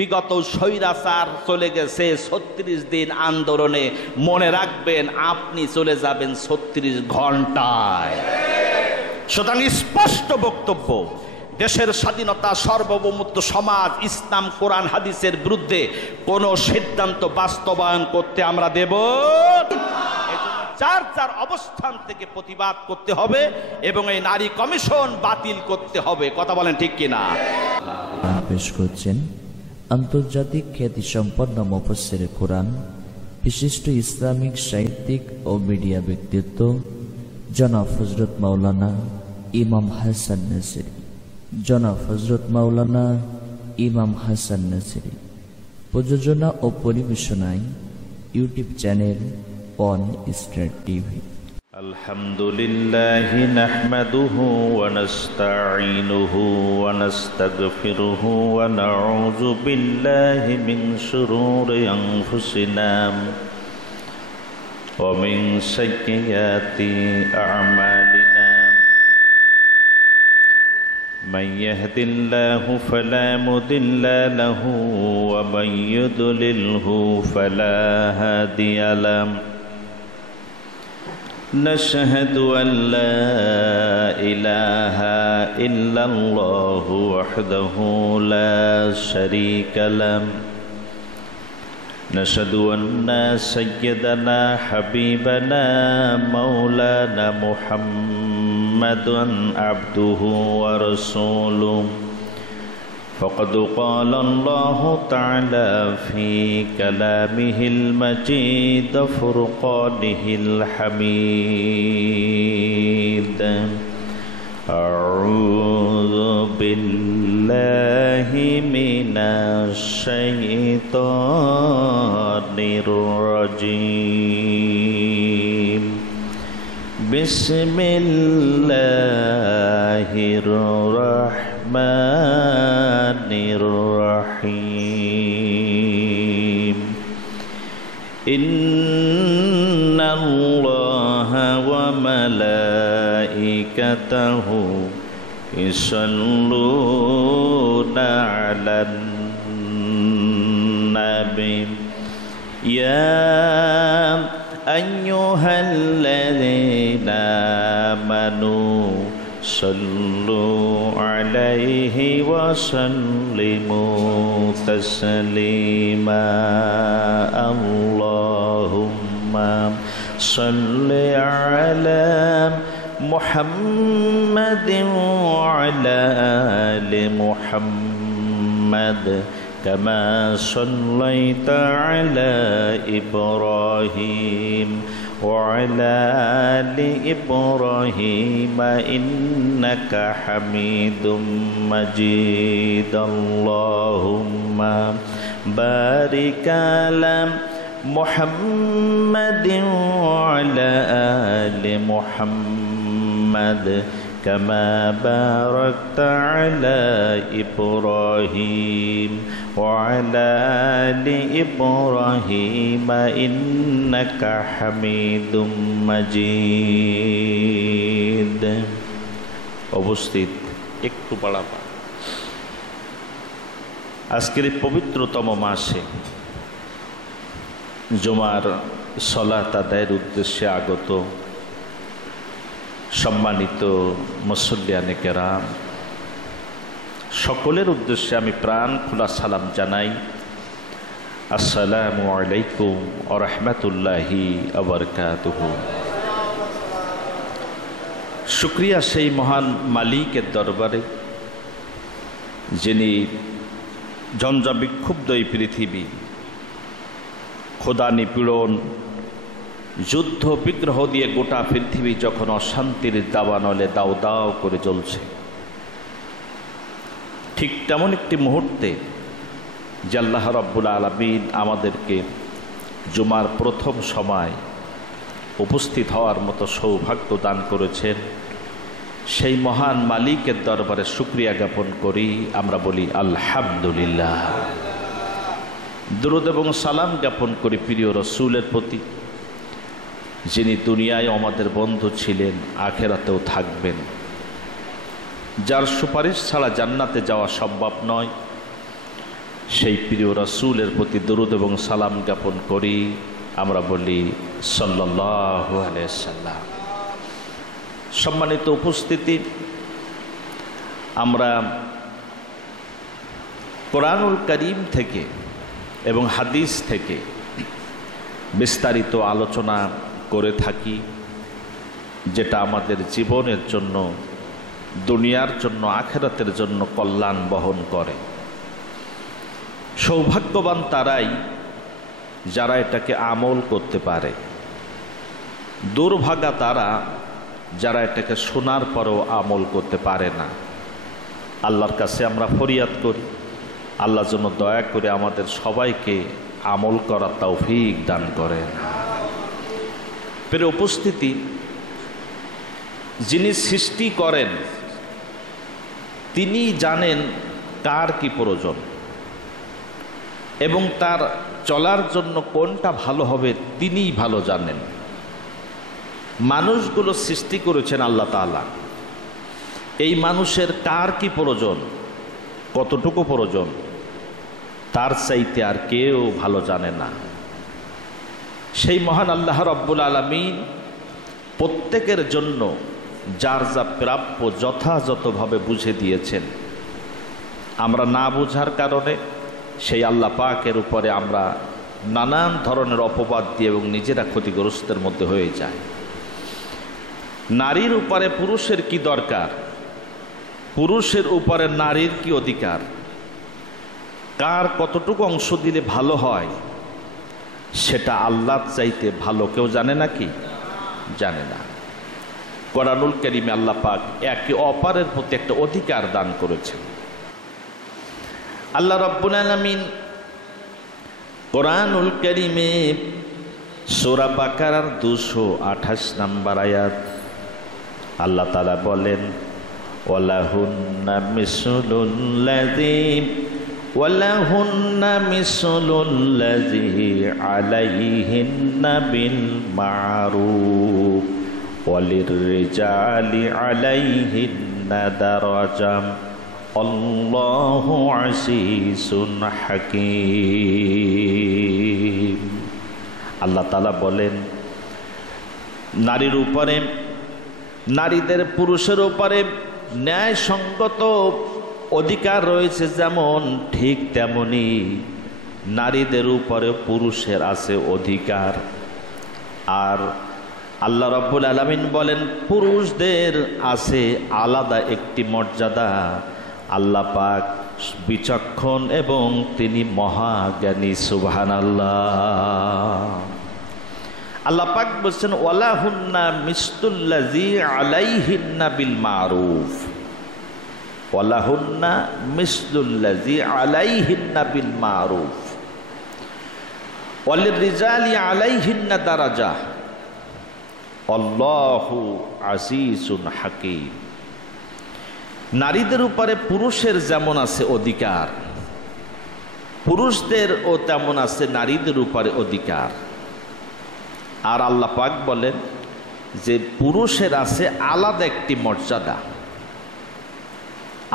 বিগত স্বৈরাচার চলে গেছে 36 দিন আন্দোলনে, মনে রাখবেন আপনি চলে যাবেন 36 ঘন্টায়। সুতরাং স্পষ্ট বক্তব্য, দেশের স্বাধীনতা, সার্বভৌমত্ব, সমাজ, ইসলাম, কোরআন হাদিসের বিরুদ্ধে কোন সিদ্ধান্ত বাস্তবায়ন করতে আমরা দেব যার যার অবস্থান থেকে প্রতিবাদ করতে হবে এবং এই নারী কমিশন বাতিল করতে হবে। কথা বলেন ঠিক কিনা? পেশ করছেন আন্তর্জাতিক খ্যাতিসম্পন্ন মুফাসসিরে কোরআন, বিশিষ্ট ইসলামিক সাহিত্যিক ও মিডিয়া ব্যক্তিত্ব জনাব হযরত মাওলানা ইমাম হাসান নাসিরী। জনাব হযরত মাওলানা ইমাম হাসান নাসিরী। প্রযোজনা ও পরিবেশনায় YouTube channel on star TV. আলহামদুলিল্লাহি নাহমাদুহু ওয়া নাস্তাঈনুহু ওয়া নাস্তাগফিরুহু ওয়া নাউযু বিল্লাহি মিন শুরুরি আনফুসিনা ওয়া মিন সাইয়্যাতি আ'মালিনা। من يهد الله فلا مضل له ومن يضلله فلا هادي له. نشهد أن لا إله إلا الله وحده لا شريك له. نشهد أن سيدنا حبيبنا مولانا محمد عبده ورسوله. فقد قال الله تعالى في كلامه المجيد فرقانه الحميد. أعوذ بالله من الشيطان الرجيم. بسم الله الرحمن الرحيم. إن الله وملائكته يصلون على النبي يا أيها الذين آمنوا صلوا عليه وسلموا تسليما. اللهم صل على محمد وعلى آل محمد كما صليت على إبراهيم وعلى آل إبراهيم إنك حميد مجيد. اللهم بارك على محمد وعلى آل محمد كما باركت على إبراهيم وعلى آل إبراهيم إنك حميد مجيد. উপস্থিত একটু পাড়াপা আজকের পবিত্রতম মাসে জুমার সালাত আদায়ের উদ্দেশ্যে আগত সম্মানিত মুসল্লিয়ানে কেরাম, সকলের উদ্দেশ্যে আমি প্রাণ খোলা সালাম জানাই। আসসালামু আলাইকুম ওয়া রাহমাতুল্লাহি ওয়া বারাকাতুহু। শুকরিয়া সেই মহান মালিকের দরবারে যিনি ঝঞ্ঝা বিক্ষুব্ধ এই পৃথিবী, খোদা নিপীড়ন, যুদ্ধ বিগ্রহ দিয়ে গোটা পৃথিবী যখন অশান্তির দাবানলে দাও দাও করে জ্বলছে, ঠিক তেমন একটি মুহূর্তে যে আল্লাহ রাব্বুল আলামিন আমাদেরকে জুমার প্রথম সময় উপস্থিত হওয়ার মতো সৌভাগ্য দান করেছেন, সেই মহান মালিকের দরবারে শুকরিয়া জ্ঞাপন করি। আমরা বলি আলহামদুলিল্লাহ। দুরূদ এবং সালাম জ্ঞাপন করি প্রিয় রসুলের প্রতি, যিনি দুনিয়ায় আমাদের বন্ধু ছিলেন, আখেরাতেও থাকবেন, যার সুপারিশ ছাড়া জান্নাতে যাওয়া সম্ভব নয়, সেই প্রিয় রাসূলের প্রতি দরুদ এবং সালাম জ্ঞাপন করি। আমরা বলি সাল্লাল্লাহু আলাইহি সাল্লাম। সম্মানিত উপস্থিতি, আমরা কোরআনুল কারীম থেকে এবং হাদিস থেকে বিস্তারিত আলোচনা করে থাকি, যেটা আমাদের জীবনের জন্য, দুনিয়ার জন্য, আখিরাতের জন্য কল্যাণ বহন করে। সৌভাগ্যবান তারাই যারা এটাকে আমল করতে পারে, দুর্ভাগা তারা যারা এটাকে শোনার পরেও আমল করতে পারে না। আল্লাহর কাছে আমরা ফরিয়াদ করি, আল্লাহ যেন দয়া করে আমাদের সবাইকে আমল করার তৌফিক দান করেন। প্রিয় উপস্থিতি, যিনি সৃষ্টি করেন তিনি জানেন কার কি প্রয়োজন এবং তার চলার জন্য কোনটা ভালো হবে তিনিই ভালো জানেন। মানুষগুলো সৃষ্টি করেছেন আল্লাহ তাআলা। এই মানুষের কার কি প্রয়োজন, কতটুকু প্রয়োজন, তার চাইতে আর কেউ ভালো জানে না। সেই মহান আল্লাহ রাব্বুল আলামিন প্রত্যেকের জন্য যার যা প্রাপ্য যথাযথভাবে বুঝে দিয়েছেন। আমরা না বুঝার কারণে সেই আল্লাহ পাকের উপরে আমরা নানান ধরনের অপবাদ দিয়ে এবং নিজেরা ক্ষতিগ্রস্তের মধ্যে হয়ে যায়। নারীর উপরে পুরুষের কি দরকার, পুরুষের উপরে নারীর কি অধিকার, কার কতটুকু অংশ দিলে ভালো হয়, সেটা আল্লাহর চাইতে ভালো কেউ জানে নাকি? জানে না। কোরআনুল কারীমে আল্লাহ পাক একে অপরের প্রতি একটা অধিকার দান করেছেন। আল্লাহ রাব্বুল আলামিন কোরআনুল কারীমে সূরা বাকারার 228 নম্বর আয়াত আল্লাহ তাআলা বলেন, ওয়ালাহুন্না মিসলুল্লাযী আলাইহিন্না বিল মা'রুফ ওয়ালিররিজালি আলাইহিন্না দারাজাম আল্লাহু আজিজুন হাকীম। আল্লাহ তাআলা বলেন, নারীর উপরে, নারীদের পুরুষের উপরে ন্যায়সঙ্গত অধিকার রয়েছে, যেমন ঠিক তেমনি নারীদের উপরে পুরুষের আছে অধিকার। আর আল্লাহ রাব্বুল আলামিন বলেন, পুরুষদের আছে আলাদা একটি মর্যাদা। আল্লাহ পাক বিচক্ষণ এবং তিনি মহাজ্ঞানী। সুবহানাল্লাহ। আল্লাহ পাক বলছেন, ওয়ালাহুন্না মিসলুল্লাযী আলাইহিন্না বিল মা'রুফ, ওয়ালাহুন্না মিসলুল্লাযী আলাইহিন্না বিল মা'রুফ ওয়ালিররিজালি আলাইহিন্না দারাজা আল্লাহু আজিজুন হাকীম। নারীদের উপরে পুরুষের যেমন আছে অধিকার, পুরুষদেরও তেমন আছে নারীদের উপরে অধিকার। আর আল্লাহ পাক বলেন যে পুরুষের আছে আলাদা একটি মর্যাদা।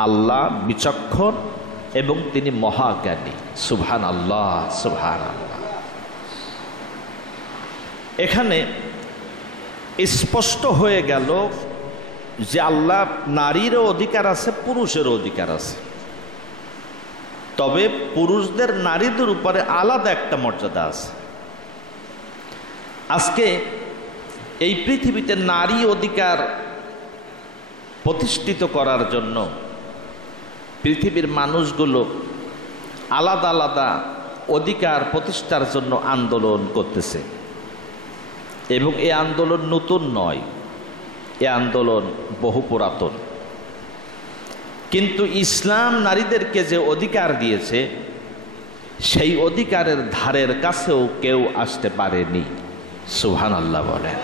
আল্লাহ বিচক্ষণ এবং তিনি মহাজ্ঞানী। সুবহানাল্লাহ, সুবহানাল্লাহ। এখানে স্পষ্ট হয়ে গেল যে আল্লাহ নারীরও অধিকার আছে, পুরুষেরও অধিকার আছে, তবে পুরুষদের নারীদের উপরে আলাদা একটা মর্যাদা আছে। আজকে এই পৃথিবীতে নারী অধিকার প্রতিষ্ঠিত করার জন্য পৃথিবীর মানুষগুলো আলাদা আলাদা অধিকার প্রতিষ্ঠার জন্য আন্দোলন করতেছে এবং এই আন্দোলন নতুন নয়, এই আন্দোলন বহু পুরাতন। কিন্তু ইসলাম নারীদেরকে যে অধিকার দিয়েছে সেই অধিকারের ধারের কাছেও কেউ আসতে পারেনি। সুবহানাল্লাহ বলেন।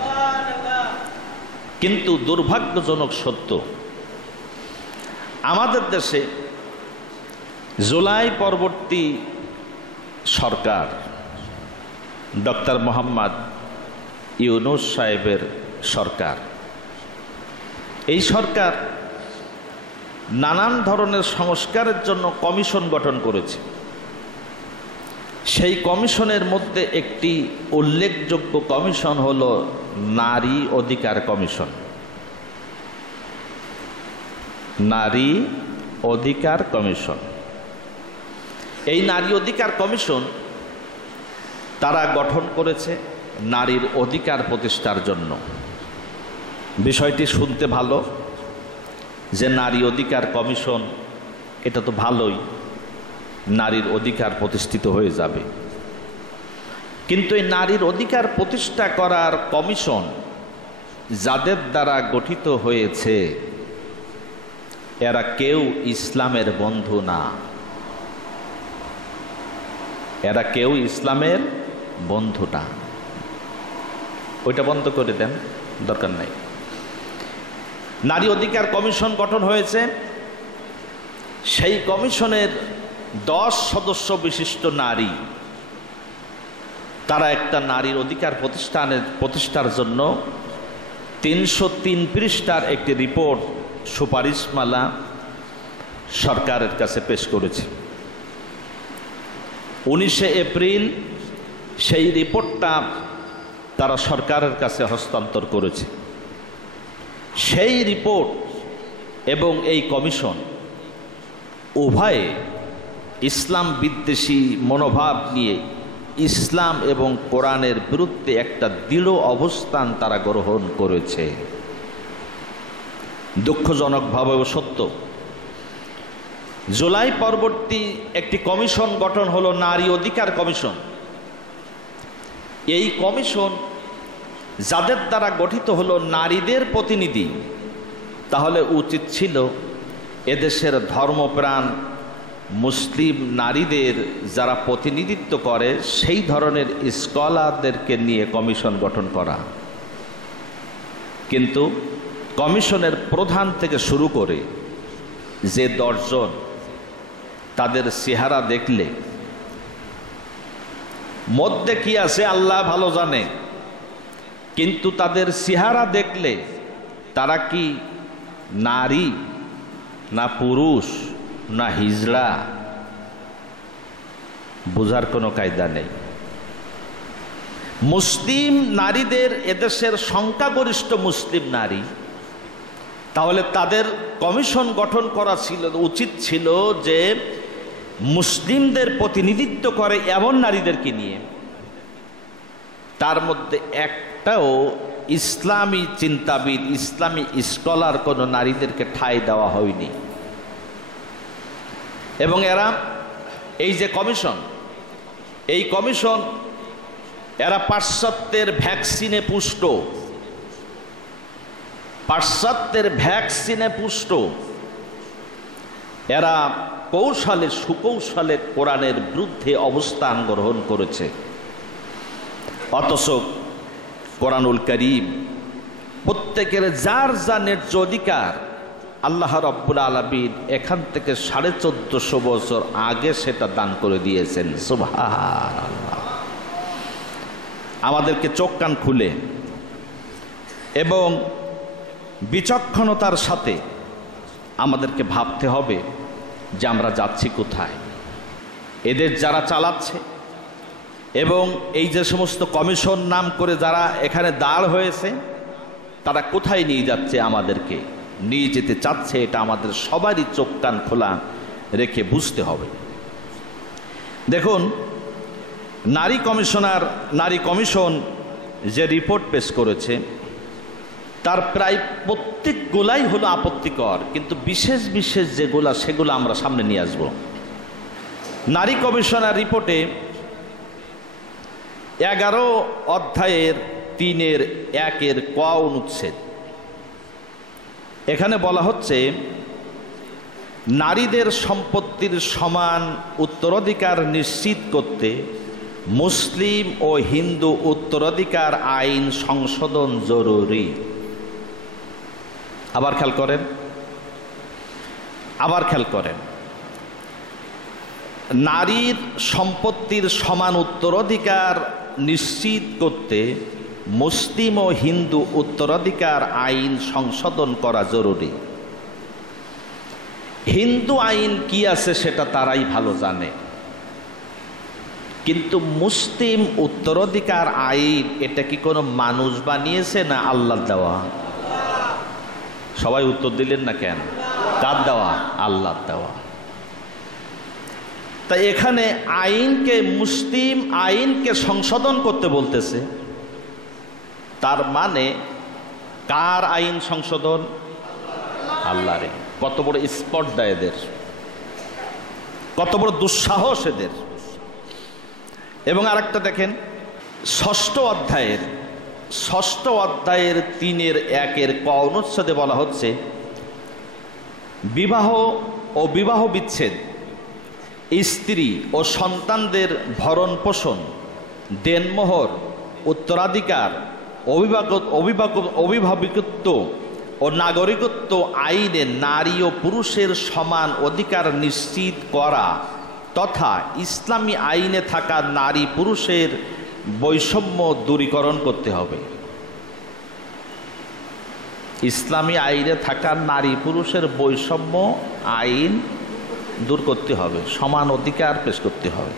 কিন্তু দুর্ভাগ্যজনক সত্য, আমাদের দেশে জুলাই পরবর্তী সরকার ডক্টর মোহাম্মদ ইউনূস সাহেবের সরকার, এই সরকার নানান ধরনের সংস্কারের জন্য কমিশন গঠন করেছে। সেই কমিশনের মধ্যে একটি উল্লেখযোগ্য কমিশন হলো নারী অধিকার কমিশন। নারী অধিকার কমিশন, এই নারী অধিকার কমিশন তারা গঠন করেছে নারীর অধিকার প্রতিষ্ঠার জন্য। বিষয়টি শুনতে ভালো যে নারী অধিকার কমিশন, এটা তো ভালোই, নারীর অধিকার প্রতিষ্ঠিত হয়ে যাবে। কিন্তু এই নারীর অধিকার প্রতিষ্ঠা করার কমিশন যাদের দ্বারা গঠিত হয়েছে এরা কেউ ইসলামের বন্ধু না, এরা কেউ ইসলামের বন্ধু না। ওইটা বন্ধ করে দেন, দরকার নাই। নারী অধিকার কমিশন গঠন হয়েছে, সেই কমিশনের 10 সদস্য বিশিষ্ট নারী, তারা একটা নারীর অধিকার প্রতিষ্ঠার জন্য 303 পৃষ্ঠার একটি রিপোর্ট সুপারিশমালা সরকারের কাছে পেশ করেছে। 19 এপ্রিল সেই রিপোর্টটা তারা সরকারের কাছে হস্তান্তর করেছে। সেই রিপোর্ট এবং এই কমিশন উভয়ে ইসলাম বিদ্বেষী মনোভাব নিয়ে ইসলাম এবং কোরআনের বিরুদ্ধে একটা দৃঢ় অবস্থান তারা গ্রহণ করেছে। দুঃখজনকভাবেও সত্য, জুলাই পরবর্তী একটি কমিশন গঠন হলো নারী অধিকার কমিশন। এই কমিশন যাদের দ্বারা গঠিত হলো নারীদের প্রতিনিধি, তাহলে উচিত ছিল এদেশের ধর্মপ্রাণ মুসলিম নারীদের যারা প্রতিনিধিত্ব করে সেই ধরনের স্কলারদেরকে নিয়ে কমিশন গঠন করা। কিন্তু কমিশনের প্রধান থেকে শুরু করে যে 10 জন, তাদের চেহারা দেখলে মধ্যে কি আছে আল্লাহ ভালো জানে, কিন্তু তাদের চেহারা দেখলে তারা কি নারী না পুরুষ না হিজড়া বোঝার কোনো কায়দা নেই। মুসলিম নারীদের এদেশের সংখ্যাগরিষ্ঠ মুসলিম নারী, তাহলে তাদের কমিশন গঠন করা উচিত ছিল যে মুসলিমদের প্রতিনিধিত্ব করে এমন নারীদেরকে নিয়ে, তার মধ্যে একটাও ইসলামী চিন্তাবিদ, ইসলামী স্কলার কোনো নারীদেরকে ঠাঁই দেওয়া হয়নি। এবং এরা এই যে কমিশন, এই কমিশন এরা পাশ্চাত্যের ভ্যাকসিনে পুষ্ট, পাশ্চাত্যের ভ্যাকসিনে পুষ্ট। এরা কৌশলে সুকৌশলে কোরআনের বিরুদ্ধে অবস্থান গ্রহণ করেছে। অথচ কোরআনুল কারীম প্রত্যেকের যার যা ন্যায্য অধিকার আল্লাহ রাব্বুল আলামিন এখান থেকে 1450 বছর আগে সেটা দান করে দিয়েছেন। সুবহানাল্লাহ। আমাদেরকে চোখ কান খুলে এবং বিচক্ষণতার সাথে আমাদেরকে ভাবতে হবে যে আমরা যাচ্ছি কোথায়। এদের যারা চালাচ্ছে এবং এই যে সমস্ত কমিশন নাম করে যারা এখানে দাঁড় হয়েছে, তারা কোথায় নিয়ে যাচ্ছে, আমাদেরকে নিয়ে যেতে চাচ্ছে, এটা আমাদের সবারই চোখ কান খোলা রেখে বুঝতে হবে। দেখুন, নারী কমিশন যে রিপোর্ট পেশ করেছে তার প্রায় প্রত্যেকগুলাই হলো আপত্তিকর, কিন্তু বিশেষ বিশেষ যেগুলা সেগুলো আমরা সামনে নিয়ে আসব। নারী কমিশনার রিপোর্টে 11 অধ্যায়ের 3-1 ক অনুচ্ছেদ, এখানে বলা হচ্ছে নারীদের সম্পত্তির সমান উত্তরাধিকার নিশ্চিত করতে মুসলিম ও হিন্দু উত্তরাধিকার আইন সংশোধন জরুরি। আবার খেয়াল করেন, নারীর সম্পত্তির সমান উত্তরাধিকার নিশ্চিত করতে মুসলিম ও হিন্দু উত্তরাধিকার আইন সংশোধন করা জরুরি। হিন্দু আইন কি আছে সেটা তারাই ভালো জানে, কিন্তু মুসলিম উত্তরাধিকার আইন এটা কি কোনো মানুষ বানিয়েছে না আল্লাহর দেওয়া? সবাই উত্তর দিলেন না কেন? কার দেওয়া? আল্লাহর দেওয়া। তাই এখানে আইনকে, মুসলিম আইনকে সংশোধন করতে বলতেছে, তার মানে কার আইন সংশোধন? আল্লাহর। কত বড় স্পর্ধা এদের, কত বড় দুঃসাহস এদের। এবং আরেকটা দেখেন, ষষ্ঠ অধ্যায়ের 3:1 ক অনুচ্ছেদে বলা হচ্ছে, বিবাহ ও বিবাহ বিচ্ছেদ, স্ত্রী ও সন্তানদের ভরণ পোষণ, দেনমোহর, উত্তরাধিকার, অভিভাবকত্ব ও নাগরিকত্ব আইনে নারী ও পুরুষের সমান অধিকার নিশ্চিত করা তথা ইসলামী আইনে থাকা নারী পুরুষের বৈষম্য দূরীকরণ করতে হবে। ইসলামী আইনে থাকা নারী পুরুষের বৈষম্য আইন দূর করতে হবে, সমান অধিকার পেশ করতে হবে।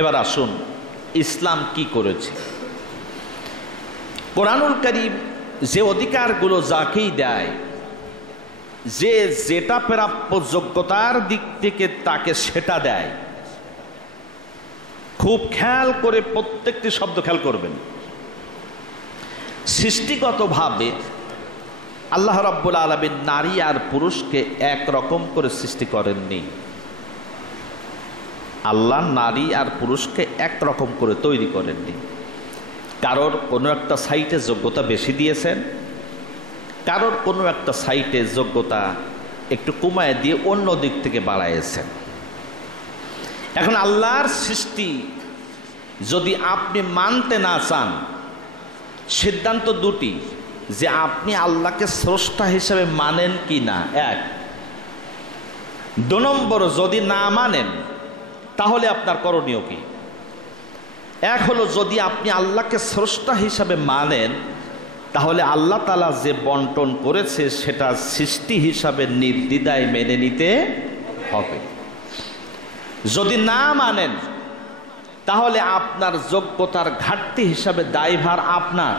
এবার আসুন, ইসলাম কি করেছে? কোরআনুল কারীম যে অধিকারগুলো যাকেই দেয়, যে যেটা প্রাপ্য যোগ্যতার দিক থেকে তাকে সেটা দেয়। খুব খেয়াল করে প্রত্যেকটি শব্দ খেয়াল করবেন। সৃষ্টিগতভাবে আল্লাহ রাব্বুল আলামিন নারী আর পুরুষকে একরকম করে সৃষ্টি করেননি। আল্লাহ নারী আর পুরুষকে একরকম করে তৈরি করেননি। কারোর কোনো একটা সাইটে যোগ্যতা বেশি দিয়েছেন, কারোর কোনো একটা সাইটে যোগ্যতা একটু কমায় দিয়ে অন্য দিক থেকে বাড়াইছেন। এখন আল্লাহর সৃষ্টি যদি আপনি মানতে না চান, সিদ্ধান্ত দুটি, যে আপনি আল্লাহকে স্রষ্টা হিসেবে মানেন কি না, 1। 2 নম্বর, যদি না মানেন তাহলে আপনার করণীয় কি? 1 হলো, যদি আপনি আল্লাহকে স্রষ্টা হিসাবে মানেন তাহলে আল্লাহ তাআলা যে বন্টন করেছে সেটা সৃষ্টি হিসাবে নির্দ্বিধায় মেনে নিতে হবে। যদি না মানেন তাহলে আপনার যোগ্যতার ঘাটতি হিসাবে দায়ভার আপনার।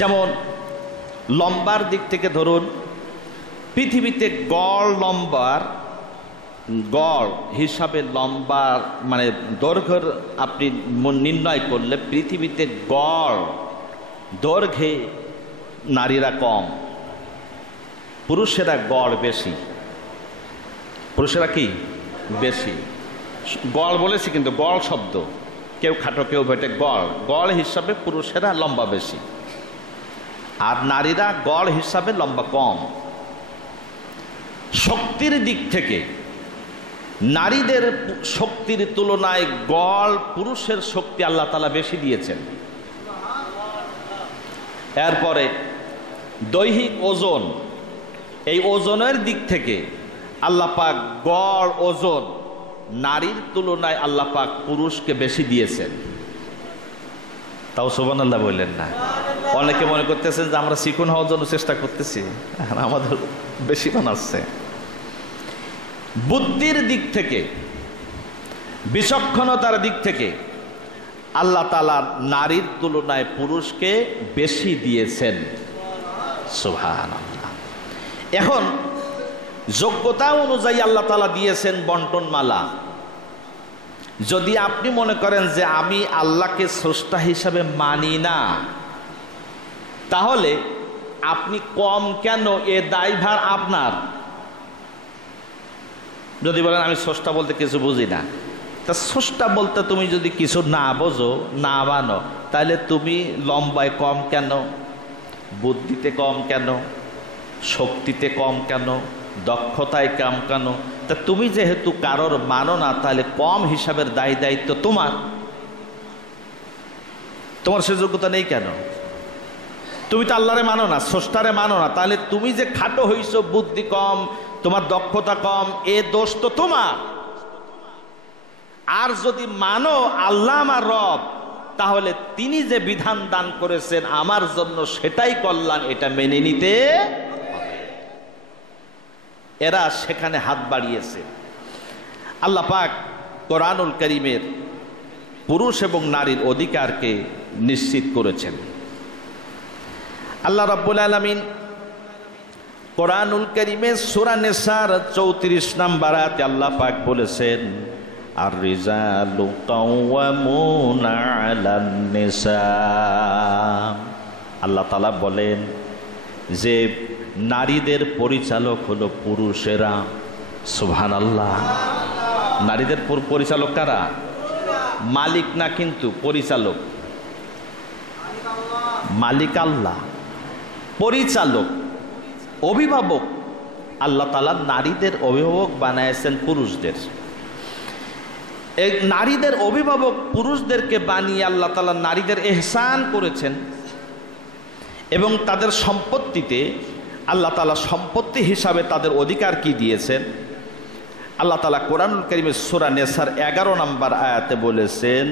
যেমন লম্বার দিক থেকে ধরুন, পৃথিবীতে গড় হিসাবে লম্বার মানে দৈর্ঘ্যের আপনি নির্ণয় করলে পৃথিবীতে গড় দৈর্ঘ্যে নারীরা কম, পুরুষেরা গড় বেশি। পুরুষেরা কি বেশি? গড় বলেছি কিন্তু গড় শব্দ, কেউ খাটো কেউ বেটে, গড় হিসাবে পুরুষেরা লম্বা বেশি আর নারীরা গড় হিসাবে লম্বা কম। শক্তির দিক থেকে নারীদের শক্তির তুলনায় গড় পুরুষের শক্তি আল্লাহ তাআলা বেশি দিয়েছেন। এরপরে দৈহিক ওজন, এই ওজনের দিক থেকে আল্লাহ পাক গড় ওজন নারীর তুলনায় আল্লাহ পাক পুরুষকে বেশি দিয়েছেন। তাও সুবহানাল্লাহ বললেন না? অনেকে মনে করতেছেন যে আমরা চিকন হওয়ার জন্য চেষ্টা করতেছি, আর আমাদের বেশি বানাচ্ছে। বুদ্ধির দিক থেকে, বিচক্ষণতার দিক থেকে আল্লাহ তাআলা নারীর তুলনায় পুরুষকে বেশি দিয়েছেন। সুবহানাল্লাহ। এখন যোগ্যতা অনুযায়ী আল্লাহ তাআলা দিয়েছেন বন্টনমালা। যদি আপনি মনে করেন যে আমি আল্লাহকে স্রষ্টা হিসাবে মানি না, তাহলে আপনি কম কেন, এ দায়ভার আপনার। যদি বলেন আমি স্রষ্টা বলতে কিছু বুঝি না, তা স্রষ্টা বলতে তুমি যদি কিছু না বোঝো, না মানো, তাহলে তুমি লম্বায় কম কেন, বুদ্ধিতে কম কেন, শক্তিতে কম কেন, দক্ষতায় কম কেন? তা তুমি যেহেতু কারোর মানো না, তাহলে কম হিসাবের দায়ী দায়িত্ব তোমার। তোমার সে যোগ্যতা নেই কেন? তুমি তো আল্লাহরে মানো না, স্রষ্টারে মানো না, তাহলে তুমি যে খাটো হইছো, বুদ্ধি কম, তোমার দক্ষতা কম, এ দোষ তো তোমার। আর যদি মানো আল্লাহ আমার রব, তাহলে তিনি যে বিধান দান করেছেন আমার জন্য সেটাই কল্যাণ, এটা মেনে নিতে হবে। এরা সেখানে হাত বাড়িয়েছে। আল্লাহ পাক কোরআনুল কারীমের পুরুষ এবং নারীর অধিকারকে নিশ্চিত করেছেন। আল্লাহ রাব্বুল আলামিন কোরআনুল কারীমে সূরা নিসার 34 নম্বর আয়াতে আল্লাহ পাক বলেছেন, আর রিজালু কাওয়ামুনা আলান নিসা। আল্লাহ তাআলা বলেন যে নারীদের পরিচালক হলো পুরুষেরা। সুবহানাল্লাহ। নারীদের পরিচালক কারা? মালিক না, কিন্তু পরিচালক মালিক আল্লাহ। পরিচালক, অভিভাবক আল্লাহ তাআলা নারীদের অভিভাবক বানাইছেন পুরুষদের। এই নারীদের অভিভাবক পুরুষদেরকে বানিয়ে আল্লাহ তাআলা নারীদের ইহসান করেছেন এবং তাদের সম্পত্তিতে আল্লাহ তাআলা সম্পত্তি হিসাবে তাদের অধিকার কি দিয়েছেন। আল্লাহ তাআলা কোরআনুল কারীমের সূরা নিসার 11 নম্বর আয়াতে বলেছেন,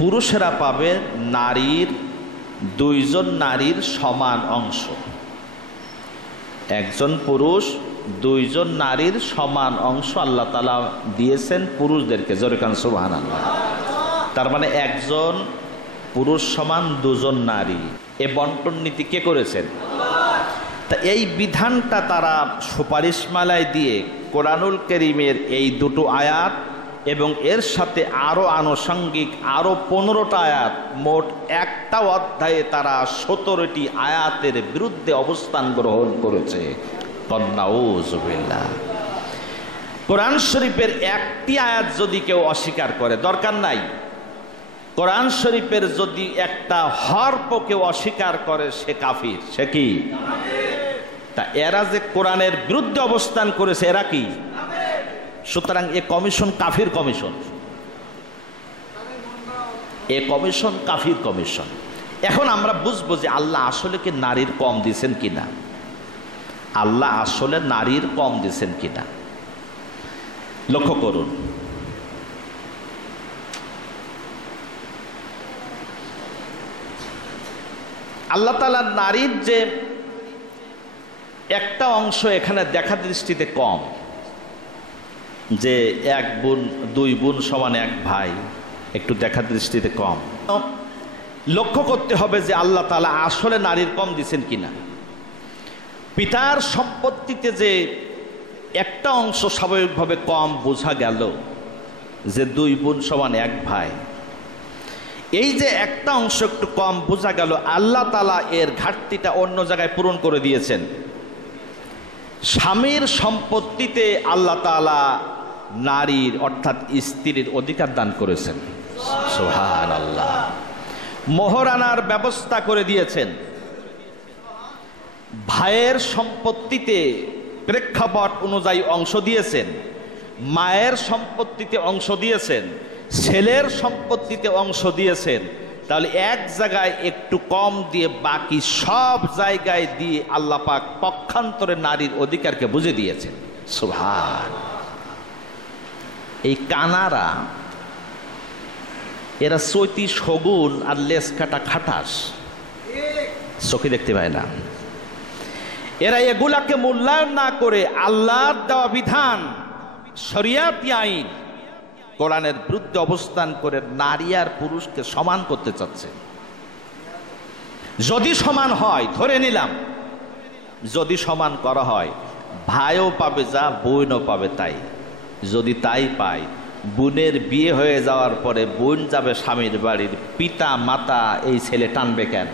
পুরুষেরা পাবে নারীর 2 জন নারীর সমান অংশ। একজন পুরুষ 2 জন নারীর সমান অংশ আল্লাহ তাআলা দিয়েছেন পুরুষদেরকে। জোরে কান সুবহানাল্লাহ। তার মানে একজন পুরুষ সমান 2 জন নারী। এ বন্টন নীতি কে করেছেন? তা এই বিধানটা তারা সুপারিশমালায় দিয়ে কোরআনুল কারীমের এই 2টো আয়াত এবং এর সাথে আরো আনুষঙ্গিক আরো 15টা আয়াত, মোট একটা অধ্যায়ে তারা 17টি আয়াতের বিরুদ্ধে অবস্থান গ্রহণ করেছে। নাউযুবিল্লাহ। কোরআন শরীফের একটি আয়াত যদি কেউ অস্বীকার করে, দরকার নাই, কোরআন শরীফের যদি একটা হরফ কেউ অস্বীকার করে সে কাফির। সে কি? তা এরা যে কোরআনের বিরুদ্ধে অবস্থান করেছে এরা কি? সুতরাং এ কমিশন কাফির কমিশন, এ কমিশন কাফির কমিশন। এখন আমরা বুঝবো যে আল্লাহ আসলে কি নারীর কম দিয়েছেন কিনা, আল্লাহ আসলে নারীর কম দিয়েছেন কিনা। লক্ষ্য করুন, আল্লাহ তাআলা নারীর যে একটা অংশ এখানে দেখা দৃষ্টিতে কম, যে 1 বোন 2 বোন সমান 1 ভাই, একটু দেখা দৃষ্টিতে কম। লক্ষ্য করতে হবে যে আল্লাহ তাআলা আসলে নারীর কম দিয়েছেন কিনা। পিতার সম্পত্তিতে যে একটা অংশ স্বাভাবিকভাবে কম বোঝা গেল, যে 2 বোন সমান 1 ভাই, এই যে একটা অংশ একটু কম বোঝা গেল, আল্লাহ তাআলা এর ঘাটতিটা অন্য জায়গায় পূরণ করে দিয়েছেন। স্বামীর সম্পত্তিতে আল্লাহ তাআলা নারীর অর্থাৎ স্ত্রীর অধিকার দান করেছেন। সুবহানাল্লাহ। মোহর আনার ব্যবস্থা করে দিয়েছেন। ভাইয়ের সম্পত্তিতে প্রেক্ষাপট অনুযায়ী অংশ দিয়েছেন, মায়ের সম্পত্তিতে অংশ দিয়েছেন, ছেলের সম্পত্তিতে অংশ দিয়েছেন। তাহলে এক জায়গায় একটু কম দিয়ে বাকি সব জায়গায় দিয়ে আল্লাহ পাক পক্ষান্তরে নারীর অধিকারকে বুঝে দিয়েছেন। সুবহান। এই কানারা এরা চৈতি শগুন আর লেজ কাটা খাটাস, চোখে দেখতে পায় না। এরা এগুলাকে মূল্যায়ন না করে আল্লাহর দেওয়া বিধান, শরিয়াতি আইন, কোরআনের বিরুদ্ধে অবস্থান করে নারী আর পুরুষকে সমান করতে চাচ্ছে। যদি সমান হয়, ধরে নিলাম যদি সমান করা হয়, ভাইও পাবে যা, বোনও পাবে তাই। যদি তাই পায়, বোনের বিয়ে হয়ে যাওয়ার পরে বোন যাবে স্বামীর বাড়ির, পিতা মাতা এই ছেলে টানবে কেন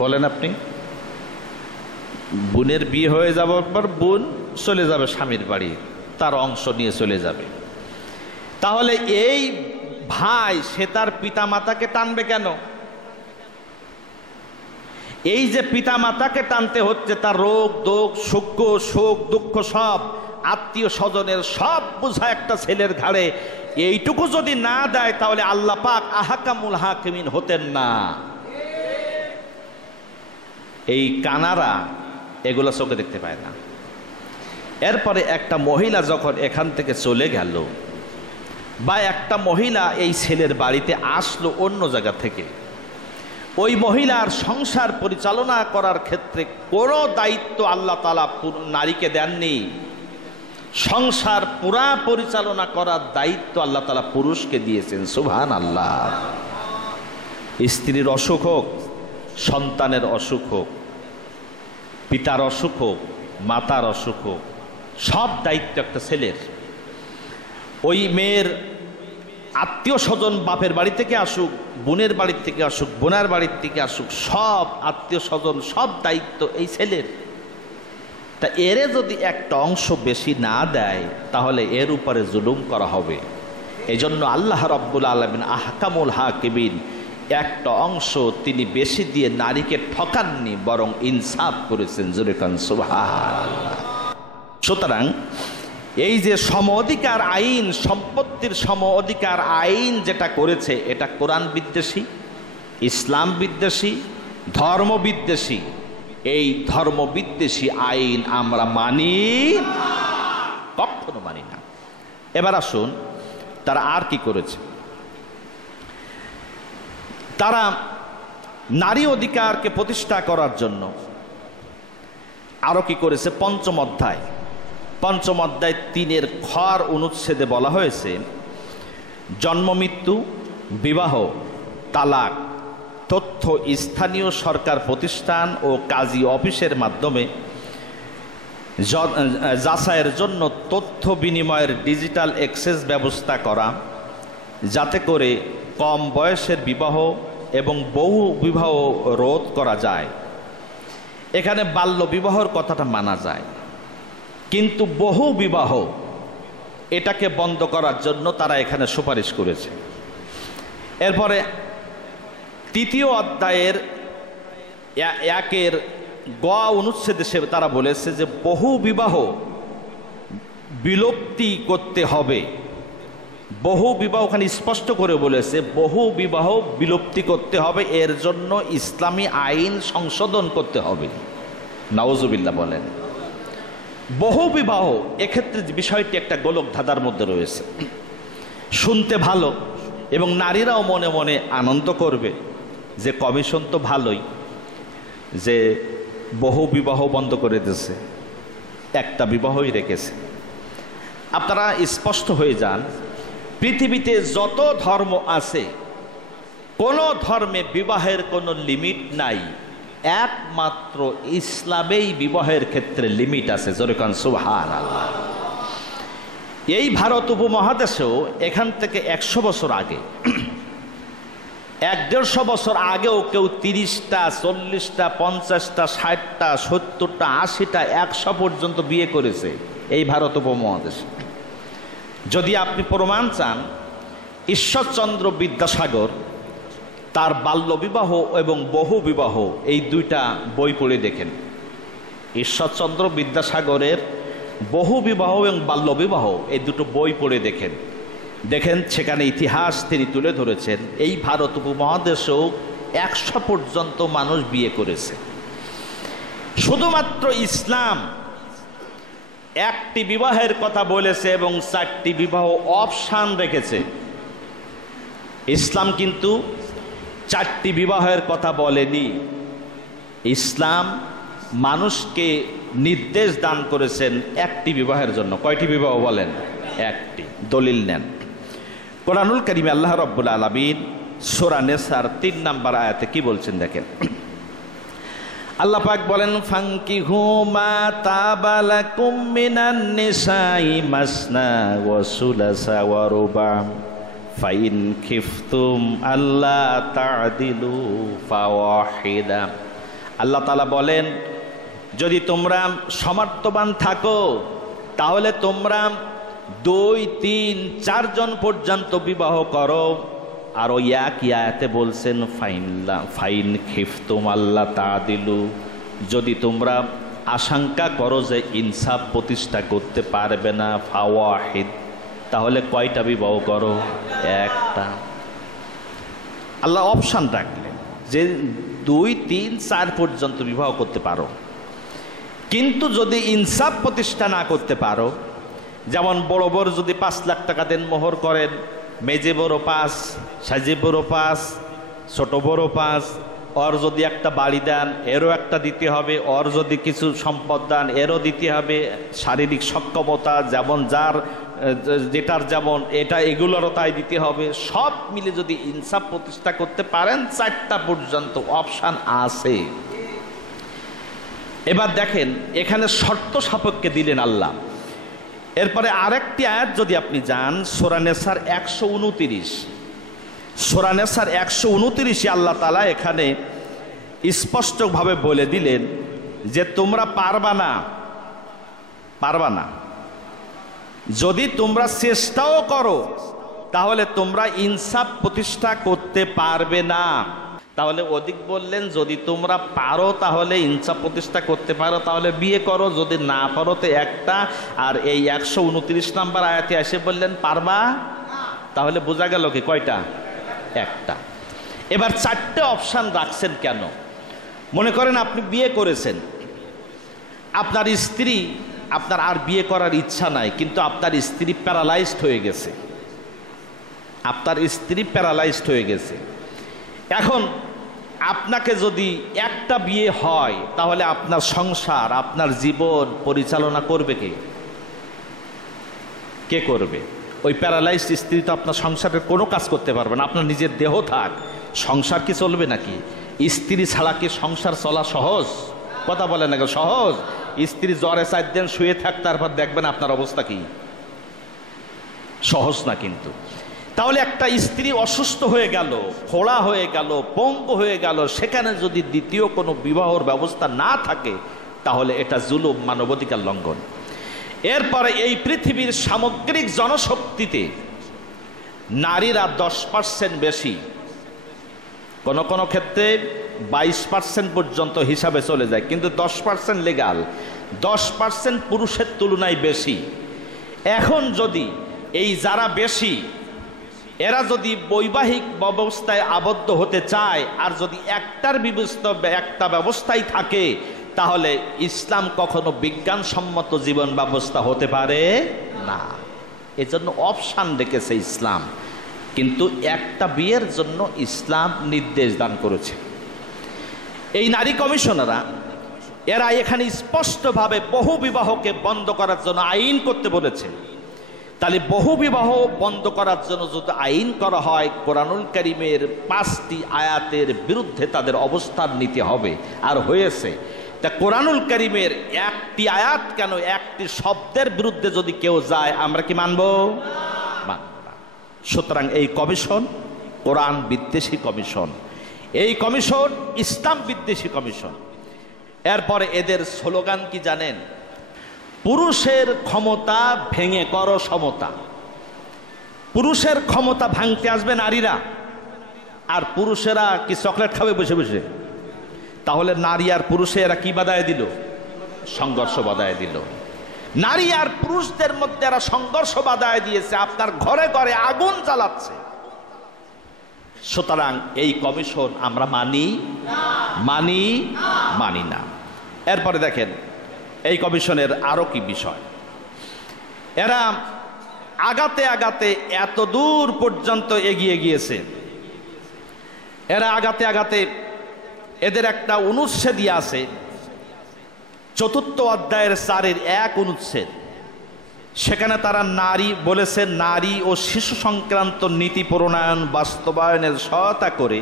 বলেন আপনি? বোনের বিয়ে হয়ে যাওয়ার পর বোন চলে যাবে স্বামীর বাড়ি, তার অংশ নিয়ে চলে যাবে। তাহলে এই ভাই সে তার পিতা মাতাকে টানবে কেন? এই যে পিতা মাতাকে টানতে হচ্ছে, তার রোগ দোষ সুখ দুঃখ সব আত্মীয় স্বজনের সব বোঝা একটা ছেলের ঘাড়ে। এইটুকু যদি না দেয় তাহলে আল্লাহ পাক আহকামুল হাকিমিন হতেন না। এই কানারা এগুলো চোখে দেখতে পায় না। এরপরে একটা মহিলা যখন এখান থেকে চলে গেল, বা একটা মহিলা এই ছেলের বাড়িতে আসলো অন্য জায়গা থেকে, ওই মহিলার সংসার পরিচালনা করার ক্ষেত্রে কোনো দায়িত্ব আল্লাহ তাআলা নারীকে দেননি। সংসার পুরা পরিচালনা করার দায়িত্ব আল্লাহ তাআলা পুরুষকে দিয়েছেন। সুবহানাল্লাহ। স্ত্রীর অসুখ হোক, সন্তানের অসুখ হোক, পিতার অসুখ হোক, মাতার অসুখ হোক, সব দায়িত্ব একটা ছেলের। ওই মেয়ের আত্মীয় স্বজন বাপের বাড়ি থেকে আসুক, বোনের বাড়ির থেকে আসুক, বোনার বাড়ির থেকে আসুক, সব আত্মীয় স্বজন, সব দায়িত্ব এই ছেলের। তা এরে যদি একটা অংশ বেশি না দেয় তাহলে এর উপরে জুলুম করা হবে। এজন্য আল্লাহ রাব্বুল আলামিন আহকামুল হাকিমিন একটা অংশ তিনি বেশি দিয়ে নারীকে ঠকাননি, বরং ইনসাফ করেছেন। জোরে কান সুবহানাল্লাহ। সুতরাং এই যে সম অধিকার আইন, সম্পত্তির সম অধিকার আইন যেটা করেছে, এটা কোরআন বিদ্বেষী, ইসলাম বিদ্বেষী, ধর্ম বিদ্বেষী। এই ধর্ম বিদ্বেষী আইন আমরা মানি, কখনো মানি না। এবার আসুন তারা আর কি করেছে। তারা নারী অধিকারকে প্রতিষ্ঠা করার জন্য আরো কি করেছে। পঞ্চম অধ্যায় 3-এর খর অনুচ্ছেদে বলা হয়েছে, জন্ম মৃত্যু, বিবাহ, তালাক তথ্য স্থানীয় সরকার প্রতিষ্ঠান ও কাজী অফিসের মাধ্যমে যাচাইয়ের জন্য তথ্য বিনিময়ের ডিজিটাল অ্যাক্সেস ব্যবস্থা করা, যাতে করে কম বয়সের বিবাহ এবং বহু বিবাহ রোধ করা যায়। এখানে বাল্য বিবাহর কথাটা মানা যায়, কিন্তু বহু বিবাহ এটাকে বন্ধ করার জন্য তারা এখানে সুপারিশ করেছে। এরপরে 3 অধ্যায়ের 1-এর গ অনুচ্ছেদে তারা বলেছে যে বহু বিবাহ বিলুপ্তি করতে হবে। বহু বিবাহ ওখানে স্পষ্ট করে বলেছে বহু বিবাহ বিলুপ্তি করতে হবে, এর জন্য ইসলামী আইন সংশোধন করতে হবে। নাউজুবিল্লাহ বলেন। বহু বিবাহ এক্ষেত্রে বিষয়টি একটা গোলক ধাঁধার মধ্যে রয়েছে। শুনতে ভালো এবং নারীরাও মনে মনে আনন্দ করবে যে কমিশন তো ভালোই, যে বহু বিবাহ বন্ধ করে দিয়েছে, একটা বিবাহই রেখেছে। আপনারা স্পষ্ট হয়ে যান, পৃথিবীতে যত ধর্ম আছে কোন ধর্মে বিবাহের কোনো লিমিট নাই, একমাত্র ইসলামেই বিবাহের ক্ষেত্রে লিমিট আছে। জোরে কান সুবহানাল্লাহ। এই ভারত উপমহাদেশেও এখান থেকে 100 বছর আগে, 150 বছর আগেও কেউ 30টা, 40টা, 50টা, 60টা, 70টা, 80টা, 100 পর্যন্ত বিয়ে করেছে এই ভারত উপমহাদেশে। যদি আপনি প্রমাণ চান, ঈশ্বরচন্দ্র বিদ্যাসাগর তার বাল্য বিবাহ এবং বহু বিবাহ এই 2টা বই পড়ে দেখেন। ঈশ্বরচন্দ্র বিদ্যাসাগরের বহু বিবাহ এবং বাল্য বিবাহ এই 2টো বই পড়ে দেখেন। সেখানে ইতিহাস তিনি তুলে ধরেছেন। এই ভারত উপমহাদেশেও 100 পর্যন্ত মানুষ বিয়ে করেছে। শুধুমাত্র ইসলাম একটি বিবাহের কথা বলেছে এবং 4টি বিবাহ অপশন রেখেছে। ইসলাম কিন্তু 4টি বিবাহের কথা বলেনি। ইসলাম মানুষকে নির্দেশ দান করেছেন একটি বিবাহের জন্য। কয়টি বিবাহ বলেন? একটি। দলিল নেন। কোরআনুল কারীমে আল্লাহ রাব্বুল আলামিন সূরা নিসার 3 নম্বর আয়াতে কি বলছেন দেখেন। আল্লাহ পাক বলেন, ফাঙ্কিহু মা তাবালাকুম মিনান নিসাই মাসনা ওয়া সুলাসা ওয়া রুবা' ফাইন খিফতুম আল্লা তা'দিলু ফাওয়াহিদা। আল্লাহ তাআলা বলেন, যদি তোমরা সমর্থবান থাকো তাহলে তোমরা 2, 3, 4 জন পর্যন্ত বিবাহ করো। আর ওই একই আয়াতে বলছেন ফাইন খিফতুম আল্লা তা'দিলু, যদি তোমরা আশঙ্কা করো যে ইনসাফ প্রতিষ্ঠা করতে পারবে না, ফাওয়াহিদ, তাহলে কয়টা বিবাহ করো? একটা। আল্লাহ অপশন রাখলেন যে 2, 3, 4 পর্যন্ত বিবাহ করতে পারো, কিন্তু যদি ইনসাফ প্রতিষ্ঠা না করতে পারো, যেমন বড় বড় যদি 5 লাখ টাকা দেন মোহর করেন, মেজে বড় 5, সাজে বড় 5, ছোট বড় 5, ওর যদি একটা বাড়ি দেন এরও একটা দিতে হবে, ওর যদি কিছু সম্পদ দেন এরও দিতে হবে, শারীরিক সক্ষমতা যেমন যার যেটার যেমন এটা এগুলোরও তাই দিতে হবে। সব মিলে যদি ইনসাফ প্রতিষ্ঠা করতে পারেন 4টা পর্যন্ত অপশান আছে। এবার দেখেন এখানে শর্ত সাপেক্ষে দিলেন আল্লাহ। এরপরে আরেকটি আয়াত যদি আপনি যান সূরা নেসার 129, সূরা নেসার 129 আল্লাহ তাআলা এখানে স্পষ্টভাবে বলে দিলেন যে তোমরা পারবা না, যদি তোমরা চেষ্টাও করো তাহলে তোমরা ইনসাফ প্রতিষ্ঠা করতে পারবে না। তাহলে অধিক বললেন যদি তোমরা পারো তাহলে ইনসাফ প্রতিষ্ঠা করতে পারো তাহলে বিয়ে করো, যদি না পারো তো একটা। আর এই 129 নম্বর আয়াতে এসে বললেন পারবা, তাহলে বোঝা গেল কি কয়টা? একটা। এবার 4টে অপশান রাখছেন কেন? মনে করেন আপনি বিয়ে করেছেন, আপনার স্ত্রী, আপনার আর বিয়ে করার ইচ্ছা নাই, কিন্তু আপনার স্ত্রী প্যারালাইজড হয়ে গেছে, আপনার স্ত্রী প্যারালাইজড হয়ে গেছে। এখন আপনাকে যদি একটা বিয়ে হয় তাহলে আপনার সংসার, আপনার জীবন পরিচালনা করবে কে করবে? ওই প্যারালাইজড স্ত্রী তো আপনার সংসারের কোনো কাজ করতে পারবে না। আপনার নিজের দেহ থাক, সংসার কি চলবে নাকি? স্ত্রী ছাড়া কি সংসার চলা সহজ? কথা বলে না সহজ? স্ত্রী জ্বরে 4 দিন শুয়ে থাক, তারপর দেখবেন আপনার অবস্থা কি? সহজ না কিন্তু। তাহলে একটা স্ত্রী অসুস্থ হয়ে গেল, খোড়া হয়ে গেল, পঙ্গু হয়ে গেল, সেখানে যদি দ্বিতীয় কোনো বিবাহর ব্যবস্থা না থাকে তাহলে এটা জুলুম, মানবাধিকার লঙ্ঘন। এরপরে এই পৃথিবীর সামগ্রিক জনশক্তিতে নারীরা 10% বেশি, কোন কোন ক্ষেত্রে 22% পর্যন্ত হিসাবে চলে যায়, কিন্তু 10% লিগ্যাল, 10% পুরুষের তুলনায় বেশি। এখন যদি এই যারা বেশি এরা যদি বৈবাহিক ব্যবস্থায় আবদ্ধ হতে চায় আর যদি একটা ব্যবস্থাই থাকে তাহলে ইসলাম কখনো বিজ্ঞানসম্মত জীবন ব্যবস্থা হতে পারে না। এজন্য অপশান রেখেছে ইসলাম, কিন্তু একটা বিয়ের জন্য ইসলাম নির্দেশ দান করেছে। এই নারী কমিশনাররা এরা এখানে স্পষ্টভাবে বহু বিবাহকে বন্ধ করার জন্য আইন করতে বলেছে। তাহলে বহু বিবাহ বন্ধ করার জন্য যদি আইন করা হয়, কোরআনুল কারীমের 5টি আয়াতের বিরুদ্ধে তাদের অবস্থান নিতে হবে, আর হয়েছে। তা কোরআনুল কারীমের একটি আয়াত কেন, একটি শব্দের বিরুদ্ধে যদি কেউ যায় আমরা কি মানব? মানব না। সুতরাং এই কমিশন কোরআন বিদ্বেষী কমিশন, এই কমিশন ইসলাম বিদ্বেষী কমিশন। এরপরে এদের স্লোগান কি জানেন? পুরুষের ক্ষমতা ভেঙে করো সমতা। পুরুষের ক্ষমতা ভাঙতে আসবে নারীরা, আর পুরুষেরা কি চকলেট খাবে বসে বসে? তাহলে নারী আর পুরুষে এরা কি বাধায় দিল? সংঘর্ষ বাধায় দিল। নারী আর পুরুষদের মধ্যে এরা সংঘর্ষ বাধায় দিয়েছে, আপনার ঘরে ঘরে আগুন জ্বালাচ্ছে। সুতরাং এই কমিশন আমরা মানি না। এরপরে দেখেন এই কমিশনের আরো কি বিষয়, এরা আগাতে আগাতে এত দূর পর্যন্ত এগিয়ে গিয়েছে। এরা আগাতে আগাতে এদের একটা অনুচ্ছেদই আছে, 4th অধ্যায়ের 4-1 অনুচ্ছেদ। সেখানে তারা নারী বলেছে, নারী ও শিশু সংক্রান্ত নীতি প্রণয়ন বাস্তবায়নের সহায়তা করে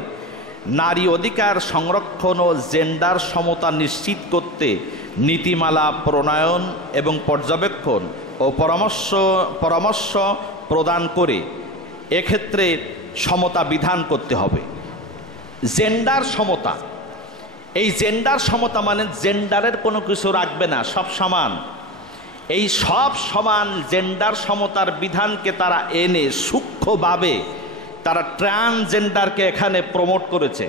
নারী অধিকার সংরক্ষণ ও জেন্ডার সমতা নিশ্চিত করতে নীতিমালা প্রণয়ন এবং পর্যবেক্ষণ ও পরামর্শ প্রদান করে এক্ষেত্রে সমতা বিধান করতে হবে। জেন্ডার সমতা, এই জেন্ডার সমতা মানে জেন্ডারের কোনো কিছু রাখবে না, সব সমান। এই সব সমান জেন্ডার সমতার বিধানকে তারা এনে সূক্ষ্মভাবে তারা ট্রান্সজেন্ডারকে এখানে প্রমোট করেছে।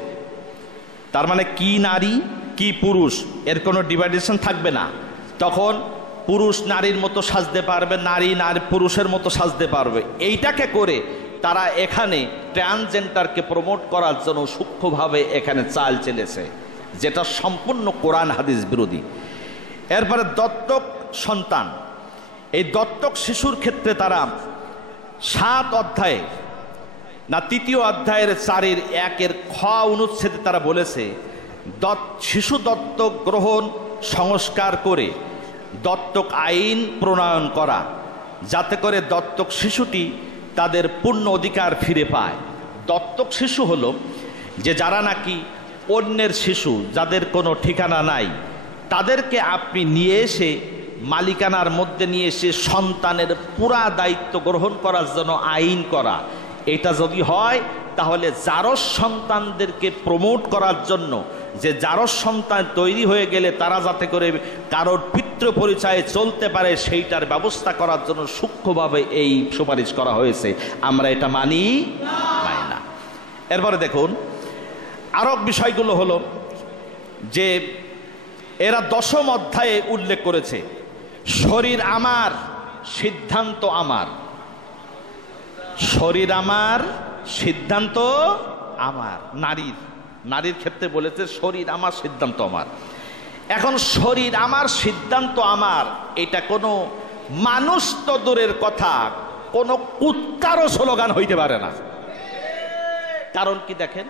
তার মানে কি নারী কি পুরুষ এর কোনো ডিভাইডেশন থাকবে না। তখন পুরুষ নারীর মতো সাজতে পারবে, নারী পুরুষের মতো সাজতে পারবে। এইটাকে করে তারা এখানে ট্রান্সজেন্ডারকে প্রমোট করার জন্য সূক্ষ্মভাবে এখানে চাল চেলেছে, যেটা সম্পূর্ণ কোরআন হাদিস বিরোধী। এরপরে দত্তক সন্তান, এই দত্তক শিশুর ক্ষেত্রে তারা 7 অধ্যায়ে না 3য় অধ্যায়ের 4-এর 1-এর খ অনুচ্ছেদে তারা বলেছে শিশু দত্তক গ্রহণ সংস্কার করে দত্তক আইন প্রণয়ন করা, যাতে করে দত্তক শিশুটি তাদের পূর্ণ অধিকার ফিরে পায়। দত্তক শিশু হলো যে যারা নাকি অন্যের শিশু, যাদের কোনো ঠিকানা নাই, তাদেরকে আপনি নিয়ে এসে মালিকানার মধ্যে নিয়ে এসে সন্তানের পুরা দায়িত্ব গ্রহণ করার জন্য আইন করা। এটা যদি হয় তাহলে জারজ সন্তানদেরকে প্রমোট করার জন্য, যে জারজ সন্তান তৈরি হয়ে গেলে তারা যাতে করে কারোর পিতৃ পরিচয়ে চলতে পারে, সেইটার ব্যবস্থা করার জন্য সূক্ষ্মভাবে এই সুপারিশ করা হয়েছে। আমরা এটা মানি না। এরপরে দেখুন আরো বিষয়গুলো হলো যে এরা 10ম অধ্যায়ে উল্লেখ করেছে শরীর আমার, সিদ্ধান্ত আমার। শরীর আমার, সিদ্ধান্ত আমার। নারীর ক্ষেত্রে বলেছে শরীর আমার, সিদ্ধান্ত আমার। এখন শরীর আমার, সিদ্ধান্ত আমার, এটা কোনো মানুষ তো দূরের কথা, কোনো কুত্তারও স্লোগান হইতে পারে না। কারণ কি দেখেন,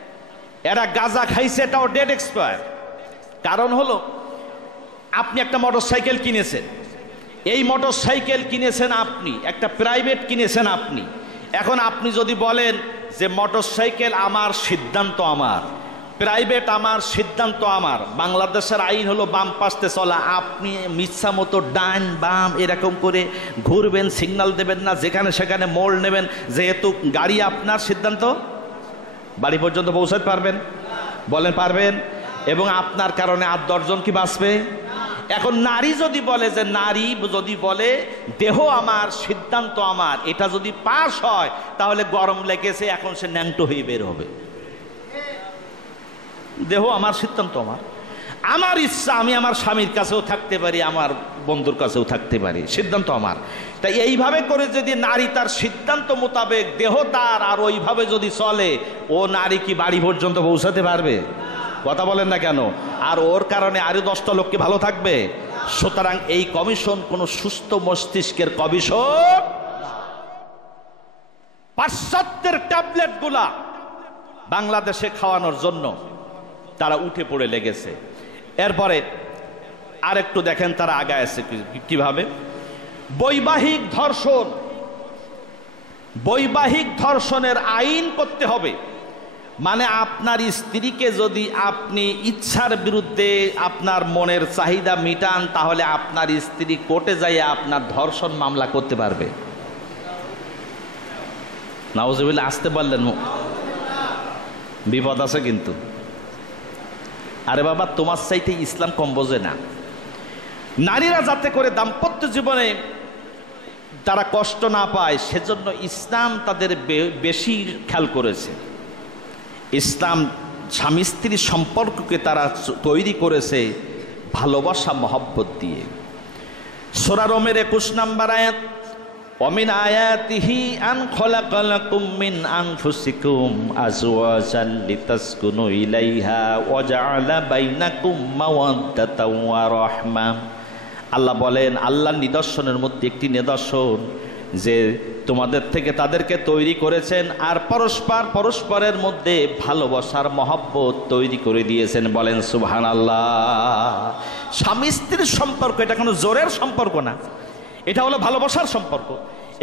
এরা গাঁজা খাইছে, এটাও ডেট এক্সপায়ার। কারণ হলো আপনি একটা মোটরসাইকেল কিনেছেন, এই মোটরসাইকেল কিনেছেন আপনি, একটা প্রাইভেট কিনেছেন আপনি। এখন আপনি যদি বলেন যে মোটরসাইকেল আমার, সিদ্ধান্ত আমার, প্রাইভেট আমার, সিদ্ধান্ত আমার, বাংলাদেশের আইন হলো বাম পাশে চলা, আপনি মিথ্যা মতো ডান বাম এরকম করে ঘুরবেন, সিগন্যাল দেবেন না, যেখানে সেখানে মোড় নেবেন, যেহেতু গাড়ি আপনার, সিদ্ধান্ত বাড়ি পর্যন্ত পৌঁছাতে পারবেন? বলেন পারবেন? এবং আপনার কারণে আর 10 জন কি বাঁচবে? এখন নারী যদি বলে যে দেহ আমার, সিদ্ধান্ত আমার, এটা যদি পাশ হয় তাহলে গরম লেগেছে, এখন সে ন্যাংটো হয়ে বের হবে। দেহ আমার, সিদ্ধান্ত আমার, আমার ইচ্ছা আমি আমার স্বামীর কাছেও থাকতে পারি, আমার বন্ধুর কাছেও থাকতে পারি, সিদ্ধান্ত আমার। তাই এইভাবে করে যদি নারী তার সিদ্ধান্ত মোতাবেক, দেহ তার, আর ওইভাবে যদি চলে, ও নারী কি বাড়ি পর্যন্ত পৌঁছাতে পারবে? কথা বলেন না কেন? আর ওর কারণে আরো 10টা লোক কি ভালো থাকবে? সুতরাং এই কমিশন কোন সুস্থ মস্তিষ্কের কমিশন। পাশ্চাত্যের ট্যাবলেট গুলা বাংলাদেশে খাওয়ানোর জন্য তারা উঠে পড়ে লেগেছে। এরপরে আরেকটু দেখেন তারা আগায় আছে কিভাবে। বৈবাহিক ধর্ষণের আইন করতে হবে। মানে আপনার স্ত্রীকে যদি আপনি ইচ্ছার বিরুদ্ধে আপনার মনের চাহিদা মিটান, তাহলে আপনার স্ত্রী কোর্টে যাই আপনার ধর্ষণ মামলা করতে পারবে। নাউজুবিল্লাহ, আসতে পারলেন? বিপদ আছে কিন্তু। আরে বাবা, তোমার চাইতে ইসলাম কম বোঝে না। নারীরা যাতে করে দাম্পত্য জীবনে তারা কষ্ট না পায়, সেজন্য ইসলাম তাদের বেশি খেয়াল করেছে। ইসলাম স্বামী স্ত্রীর সম্পর্ককে তারা তৈরি করেছে ভালোবাসা, মহব্বত দিয়ে। সূরা রোমের 21 নম্বর আয়াত, ওমিন আয়াতিহি আন খলাকালাকুম মিন আনফুসিকুম আজওয়াজান লিতাসকুনু ইলাইহা ওয়া জাআলা বাইনাকুম মাওয়াদ্দাতাও ওয়া রাহমা। আল্লাহ বলেন, আল্লাহর নিদর্শনের মধ্যে একটি নিদর্শন যে তোমাদের থেকে তাদেরকে তৈরি করেছেন আর পরস্পরের মধ্যে ভালোবাসার মহব্বত তৈরি করে দিয়েছেন। বলেন সুবহানাল্লাহ। স্বামী স্ত্রীর সম্পর্ক এটা কোনো জোরের সম্পর্ক না, এটা হলো ভালোবাসার সম্পর্ক।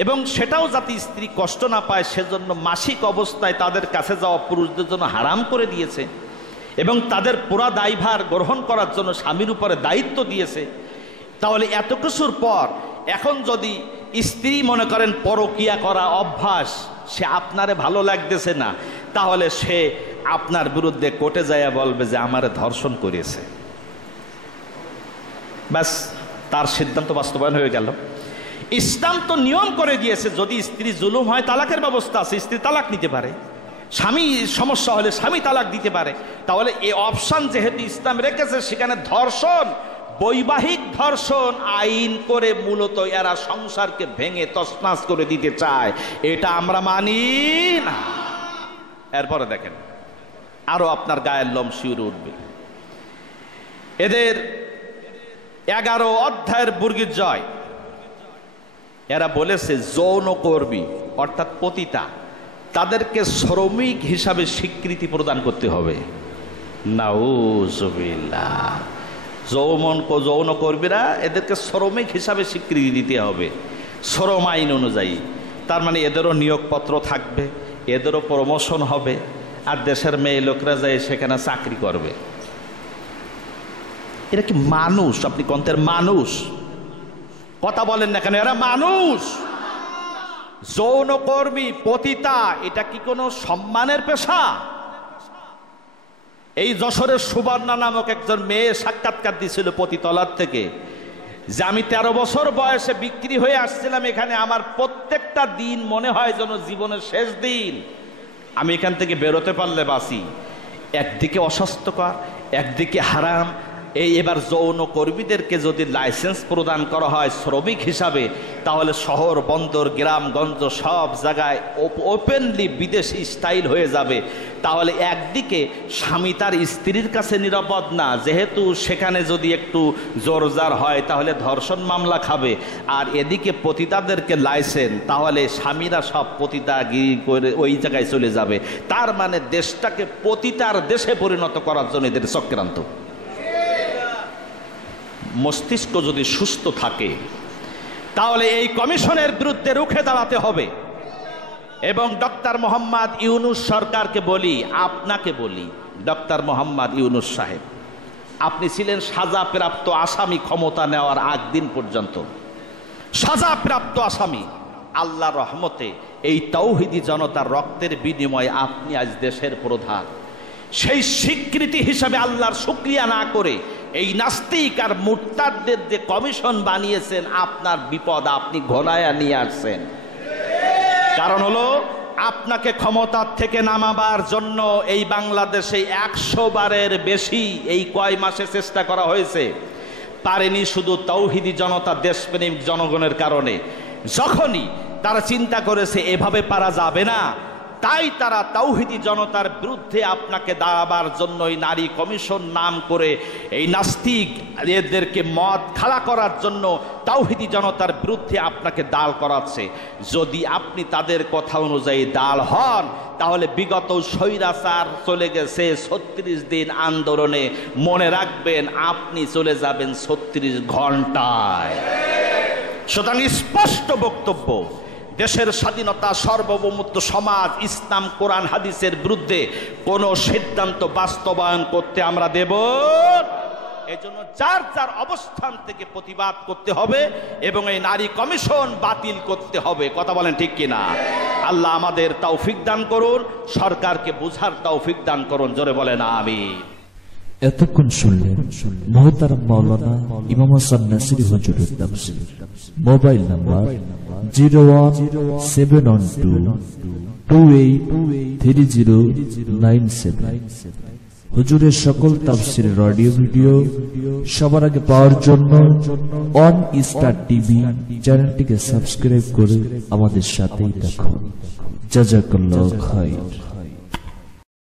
এবং সেটাও যাতে স্ত্রী কষ্ট না পায় সেজন্য মাসিক অবস্থায় তাদের কাছে যাওয়া পুরুষদের জন্য হারাম করে দিয়েছে এবং তাদের পুরা দায়ভার গ্রহণ করার জন্য স্বামীর উপরে দায়িত্ব দিয়েছে। তাহলে এত কিছুর পর এখন যদি স্ত্রী মনে করেন পরকিয়া করা অভ্যাস, সে আপনারে ভালো লাগতেছে না, তাহলে সে আপনার বিরুদ্ধে কোর্টে যায় বলবে যে আমারে ধর্ষণ করেছে, ব্যাস তার সিদ্ধান্ত বাস্তবায়ন হয়ে গেল। ইসলাম তো নিয়ম করে দিয়েছে, যদি স্ত্রী জুলুম হয় তালাকের ব্যবস্থা আছে, স্ত্রী তালাক নিতে পারে, স্বামী সমস্যা হলে স্বামী তালাক দিতে পারে। তাহলে এই অপশন যেহেতু ইসলাম রেখেছে, সেখানে ধর্ষণ, বৈবাহিক ধর্ষণ আইন করে মূলত এরা সংসারকে ভেঙে তছনছ করে দিতে চায়, এটা আমরা মানি না। এরপরে দেখেন আরো আপনার গায়ের লোম শিউরে উঠবে। এদের 11 অধ্যায়ের বুর্গির জয়, এরা বলেছে যৌন কর্মী অর্থাৎ পতিতা, তাদেরকে শ্রমিক হিসাবে স্বীকৃতি প্রদান করতে হবে। নাউজুবিল্লাহ। যৌনকর্মীরা এদেরকে শ্রমিক হিসাবে স্বীকৃতি দিতে হবে শ্রম আইন অনুযায়ী। তার মানে এদেরও নিয়োগপত্র থাকবে, এদেরও প্রমোশন হবে, আর দেশের মেয়ে লোকরা যায় সেখানে চাকরি করবে। এরা কি মানুষ? আপনি কন্তের মানুষ? কথা বলেন না কেন? এরা মানুষ। যৌনকর্মী, পতিতা, এটা কি কোনো সম্মানের পেশা? এই যশোরের সুবর্ণা নামক একজন মেয়ে সাক্ষাৎকার দিয়েছিল পতিতলার থেকে, যে আমি 13 বছর বয়সে বিক্রি হয়ে আসছিলাম এখানে, আমার প্রত্যেকটা দিন মনে হয় যেন জীবনের শেষ দিন, আমি এখান থেকে বেরোতে পারলে বাঁচি। একদিকে অস্বাস্থ্যকর, একদিকে হারাম। এবার যৌনকর্মীদেরকে যদি লাইসেন্স প্রদান করা হয় শ্রমিক হিসাবে, তাহলে শহর বন্দর গ্রামগঞ্জ সব জায়গায় ওপেনলি বিদেশি স্টাইল হয়ে যাবে। তাহলে একদিকে স্বামী তার স্ত্রীর কাছে নিরাপদ না, যেহেতু সেখানে যদি একটু জোরজার হয় তাহলে ধর্ষণ মামলা খাবে, আর এদিকে পতিতাদেরকে লাইসেন্স, তাহলে স্বামীরা সব পতিতাগিরি করে ওই জায়গায় চলে যাবে। তার মানে দেশটাকে পতিতার দেশে পরিণত করার জন্য এদের চক্রান্ত। মস্তিষ্ক যদি সুস্থ থাকে তাহলে এই কমিশনের বিরুদ্ধে রুখে দাঁড়াতে হবে। এবং ডক্টর মোহাম্মদ ইউনূস সরকারকে বলি, আপনাকে বলি, ডক্টর মোহাম্মদ ইউনূস সাহেব, আপনি ছিলেন সাজাপ্রাপ্ত আসামি ক্ষমতা নেওয়ার আগ দিন পর্যন্ত, সাজাপ্রাপ্ত আসামি। আল্লাহর রহমতে এই তাওহীদি জনতার রক্তের বিনিময়ে আপনি আজ দেশের প্রধান। সেই স্বীকৃতি হিসাবে আল্লাহর শুকরিয়া না করে এই নাস্তিক আর মুরতাদদের যে কমিশন বানিয়েছেন, আপনার বিপদ আপনি ঘনায়া নিয়ে আসছেন। কারণ হলো আপনাকে ক্ষমতার থেকে নামাবার জন্য এই বাংলাদেশে 100 বারের বেশি এই কয় মাসে চেষ্টা করা হয়েছে, পারেনি শুধু তাওহীদি জনতা, দেশপ্রেমিক জনগণের কারণে। যখনই তারা চিন্তা করেছে এভাবে পারা যাবে না, তাই তারা তাওহীদি জনতার বিরুদ্ধে আপনাকে দাঁড়াবার জন্যই নারী কমিশন নাম করে এই নাস্তিক এদেরকে মদ খালা করার জন্য তাওহীদি জনতার বিরুদ্ধে আপনাকে দাঁড় করাচ্ছে। যদি আপনি তাদের কথা অনুযায়ী দাঁড় হন, তাহলে বিগত স্বৈরাচার চলে গেছে 36 দিন আন্দোলনে, মনে রাখবেন আপনি চলে যাবেন 36 ঘন্টায়। সুতরাং স্পষ্ট বক্তব্য, দেশের স্বাধীনতা, সার্বভৌমত্ব, সমাজ, ইসলাম, কোরআন হাদিসের বিরুদ্ধে কোন সিদ্ধান্ত বাস্তবায়ন করতে আমরা দেব। এজন্য যার যার অবস্থান থেকে প্রতিবাদ করতে হবে এবং এই নারী কমিশন বাতিল করতে হবে। কথা বলেন ঠিক কিনা? আল্লাহ আমাদের তৌফিক দান করুন, সরকারকে বুঝার তৌফিক দান করুন। জোরে বলেন আমিন। এতক্ষণ শুনলেন মুহতারাম মাওলানা ইমাম হাসান নাসিরী হুজুরের তাফসীর। Mobile number 01712283097। হুজুরের সকল তাফসীরের অডিও ভিডিও সবার আগে পাওয়ার জন্য অন স্টার টিভি চ্যানেলটিকে সাবস্ক্রাইব করে আমাদের সাথেই থাকুন। জাযাকাল্লাহু খাইর।